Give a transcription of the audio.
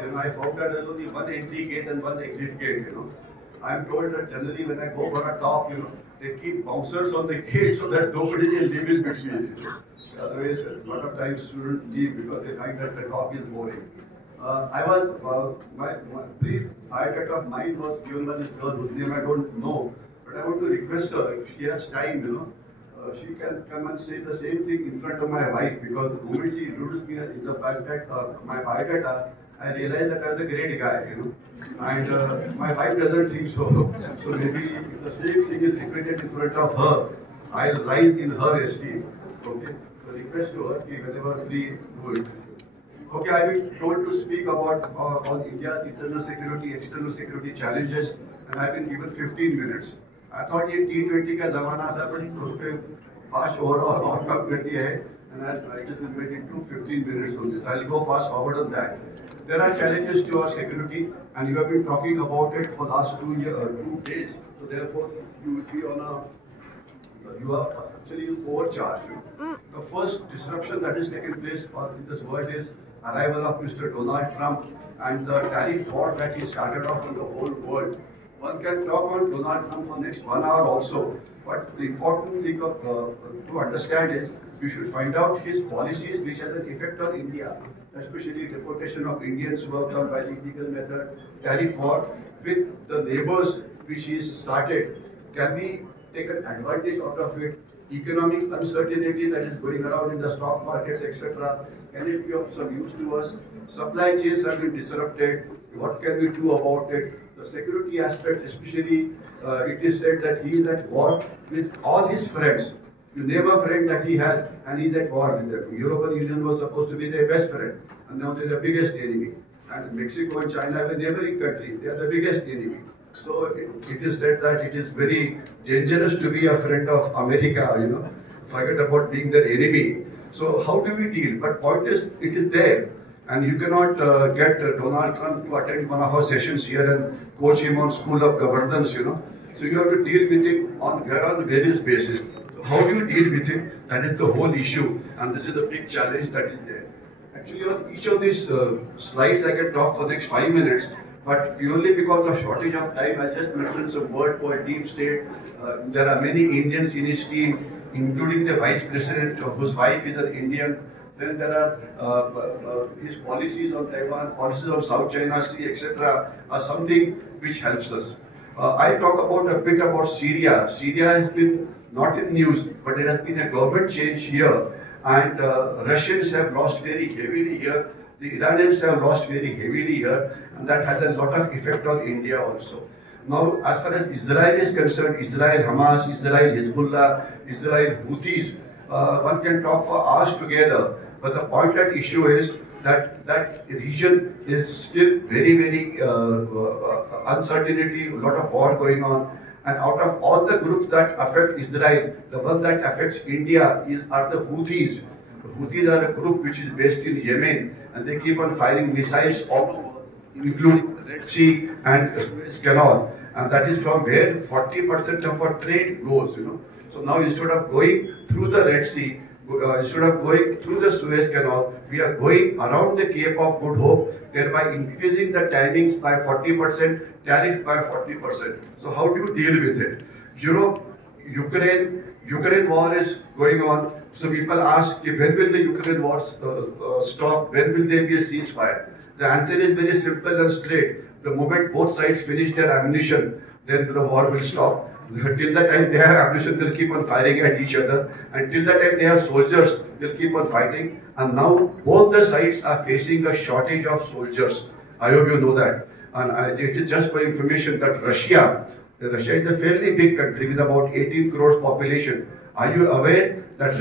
Nepal, I found that there's only one entry gate and one exit gate. I'm told that generally when I go for a talk, they keep bouncers on the gate so that nobody can live in between. Otherwise, a lot of times students leave because they find that the talk is boring. My brief highlight of mine was given by this girl whose name I don't know, but I want to request her, if she has time, she can come and say the same thing in front of my wife, because the moment she introduced me in the my biodata, I realized that I was a great guy, and my wife doesn't think so. So maybe if the same thing is repeated in front of her, I'll rise in her esteem. Okay, so request to her, whenever free, do it. Okay, I've been told to speak about on India's internal security, external security challenges, and I've been given 15 minutes. I thought ये T20 का ज़माना था, but उसपे fast overall और कम कर दिया है, and I'll try to limit it to 15 minutes only. So I'll go fast forward on that. There are challenges to our security, and you have been talking about it for the last 2 days. So therefore, you will be on you are actually overcharged. The first disruption that is taking place in this world is arrival of Mr. Donald Trump and the tariff war that he started off in the whole world. One can talk on Donald Trump for next 1 hour also, but the important thing to understand is we should find out his policies which has an effect on India, especially deportation of Indians who have come by the illegal method, tariff war with the neighbors which he started. Can we take an advantage out of it? Economic uncertainty that is going around in the stock markets, etc. Can it be of some use to us? Supply chains have been disrupted. What can we do about it? The security aspect, especially, it is said that he is at war with all his friends. You name a friend that he has, and he is at war with them. European Union was supposed to be their best friend, and now they are the biggest enemy. And Mexico and China are a neighboring country. They are the biggest enemy. So it is said that it is very dangerous to be a friend of America, forget about being their enemy. So how do we deal? But point is, it is there. And you cannot get Donald Trump to attend one of our sessions here and coach him on school of governance, So you have to deal with it on various basis. So how do you deal with it? That is the whole issue. And this is the big challenge that is there. Actually, on each of these slides, I can talk for the next 5 minutes. But purely because of shortage of time, I just mentioned some word for deep state. There are many Indians in his team, including the vice president, whose wife is an Indian. Then there are his policies on Taiwan, policies on South China Sea, etc. are something which helps us. I talk a bit about Syria. Syria has been not in news, but there has been a government change here, and Russians have lost very heavily here. The Iranians have lost very heavily here, and that has a lot of effect on India also. Now, as far as Israel is concerned, Israel Hamas, Israel Hezbollah, Israel Houthis, one can talk for hours together, but the point at issue is that that region is still very, very uncertainty, a lot of war going on. And out of all the groups that affect Israel, the one that affects India are the Houthis. The Houthis are a group which is based in Yemen, and they keep on firing missiles all over, including the Red Sea and Suez Canal. And that is from where 40% of our trade goes, So now instead of going through the Red Sea, instead of going through the Suez Canal, we are going around the Cape of Good Hope, thereby increasing the timings by 40%, tariff by 40%. So how do you deal with it? Ukraine war is going on. So people ask, when will the Ukraine war stop? When will there be a ceasefire? The answer is very simple and straight. The moment both sides finish their ammunition, then the war will stop. Till that time they have ammunition, they'll keep on firing at each other. And till that time they have soldiers, they'll keep on fighting. And now both the sides are facing a shortage of soldiers. I hope you know that. And it is just for information that Russia is a fairly big country with about 18 crores population. Are you aware that